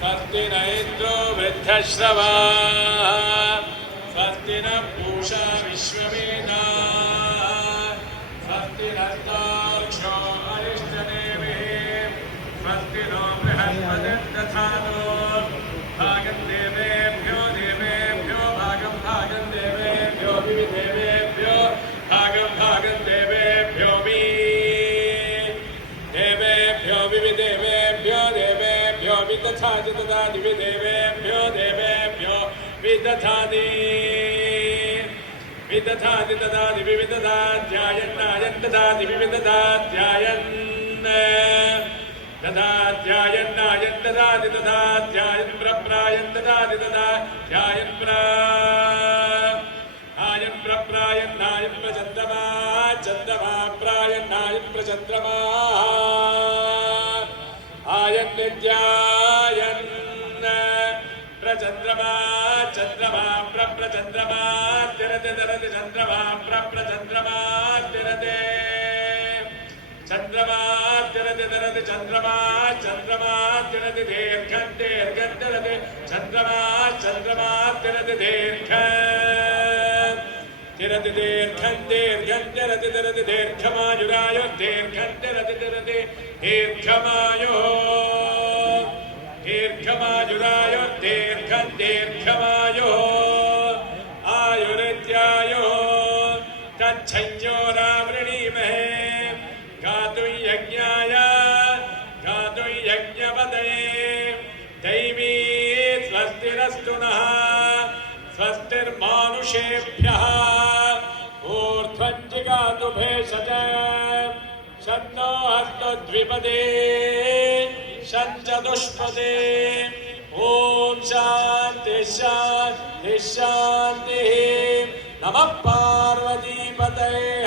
स्वस्ति न इंद्रो वृद्धश्रवाः स्वस्ति न पूषा विश्ववेदाः स्वस्ति नस्तार्क्ष्यो अरिष्टनेमिः स्वस्ति नो बृहस्पतिर्दधातु भागं देवेभ्यो देवेभ्यो भागं देवेभ्यो विविदेवेभ्यो भागं देवेभ्यो देवेभ्यो विविदेवेभ्यो देवेभ्यो विदधाति तदा दिविदेवेभ्यो देवेभ्यो विदधाति विदधाति तदा दिविदधाध्यायन्नायन् ददाति विविदधाध्यायन् ददाध्यायन्नायन् ददाति तदाध्यायन् प्रप्रायन् ददाति तदाध्यायन् आयन् प्रप्रायन्नायन् प्रचन्द्रमा चन्द्रमा प्रायन्नायन् प्रचन्द्रमा आयन् नित्यायन् प्रचन्द्रमा चन्द्रमा प्रप्रचन्द्रमा तिरते तिरते चन्द्रमा प्रप्रचन्द्रमा तिरते चन्द्रमा तिरते तिरते चन्द्रमा चन्द्रमा तिरते दीर्घं दीर्घं तिरते चन्द्रमा चन्द्रमा तिरते दीर्घं तिरते दीर्घं दीर्घं तिरते तिरते दीर्घमायुरायो दीर्घं तिरते तिरते दीर्घमायो दीर्घमायुरायो दीर्घं दीर्घमायो आयुरित्यायो तच्छञ्जोरावृणीमहे गातुं यज्ञाय गातुं यज्ञपतये दैवी स्वस्तिरस्तु नः स्वस्तिर्मानुषेभ्यः ऊर्ध्वं जिगातु भेषज शन्नो हस्तो द्विपदे शञ्चतुष्पदे ॐ शान्ति शान्ति शान्तिः नमः पार्वतीपतये।